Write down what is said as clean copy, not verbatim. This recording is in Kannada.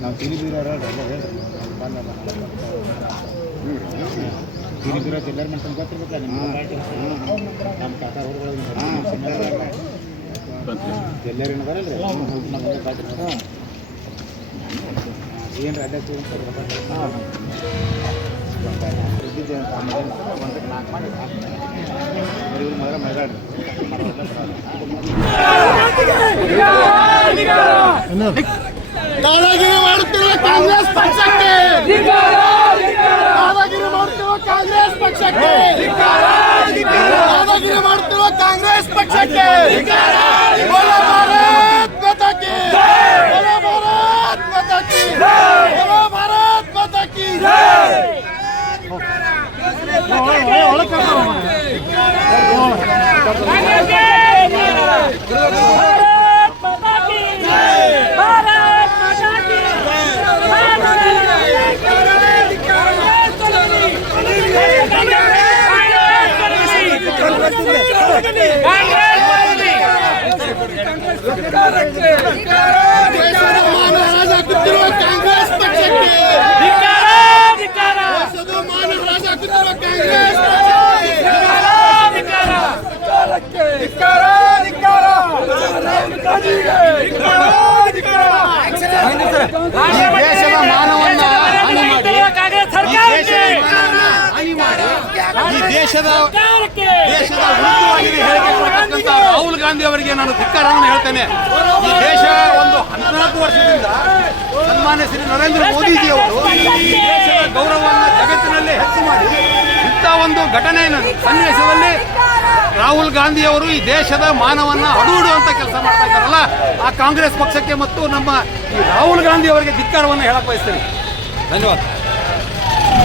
ನಾವು ತಿಳಿದಿರೋರು ತಿಳಿದಿರೋ ಎಲ್ಲರ ಮನುಷ್ಯನ ಗೊತ್ತಿರ್ಬೇಕಲ್ಲ ನಮ್ಮ ಕಾಕ ಎಲ್ಲರಿಗೂ ಬರಲ್ರಿ ಏನು ಅಡ್ಡ ದಾದಾಗಿರಿ ಮಾಡುತ್ತಿರುವ ಕಾಂಗ್ರೆಸ್ ಪಕ್ಷಕ್ಕೆ ದಾದಾಗಿರಿ ಮಾಡುತ್ತಿರುವ ಕಾಂಗ್ರೆಸ್ ಪಕ್ಷಕ್ಕೆ ದಾದಾಗಿರಿ ಮಾಡುತ್ತಿರುವ ಕಾಂಗ್ರೆಸ್ ಪಕ್ಷಕ್ಕೆ ಬೋಲೋ ಭಾರತ್ ಮಾತಾ ಕಿ ಬೋಲೋ ಭಾರತ್ ಮಾತಾ ಕಿ ಬೋಲೋ ಭಾರತ್ ಮಾತಾ ಕಿ ಮಾನವರಾಗುತ್ತಿರುವ ಕಾಂಗ್ರೆಸ್ ಪಕ್ಷಕ್ಕೆ ಮಾನವರಾಗುತ್ತಿರುವ ಕಾಂಗ್ರೆಸ್ ದೇಶದ ಮಾನವನ್ನ ಈ ದೇಶದ ಉಳಿದುವಾಗಿದೆ ಹೇಳಿಕೆ ಕೊಡ್ತಕ್ಕಂಥ ರಾಹುಲ್ ಗಾಂಧಿ ಅವರಿಗೆ ನಾನು ಧಿಕ್ಕಾರವನ್ನು ಹೇಳ್ತೇನೆ. ಈ ದೇಶ ಒಂದು 14 ವರ್ಷದಿಂದ ಸನ್ಮಾನ್ಯ ಶ್ರೀ ನರೇಂದ್ರ ಮೋದಿಜಿ ಅವರು ಈ ದೇಶದ ಗೌರವವನ್ನು ಜಗತ್ತಿನಲ್ಲಿ ಹೆಚ್ಚು ಮಾಡಿ ಇಂಥ ಒಂದು ಘಟನೆಯನ್ನು ಸನ್ನಿವೇಶದಲ್ಲಿ ರಾಹುಲ್ ಗಾಂಧಿ ಅವರು ಈ ದೇಶದ ಮಾನವನ್ನ ಹಡೂಡುವಂತ ಕೆಲಸ ಮಾಡ್ತಾ ಇದ್ದಾರಲ್ಲ, ಆ ಕಾಂಗ್ರೆಸ್ ಪಕ್ಷಕ್ಕೆ ಮತ್ತು ನಮ್ಮ ಈ ರಾಹುಲ್ ಗಾಂಧಿ ಅವರಿಗೆ ಧಿಕ್ಕಾರವನ್ನು ಹೇಳಕ್ ಬಯಸ್ತೇನೆ. ಧನ್ಯವಾದ.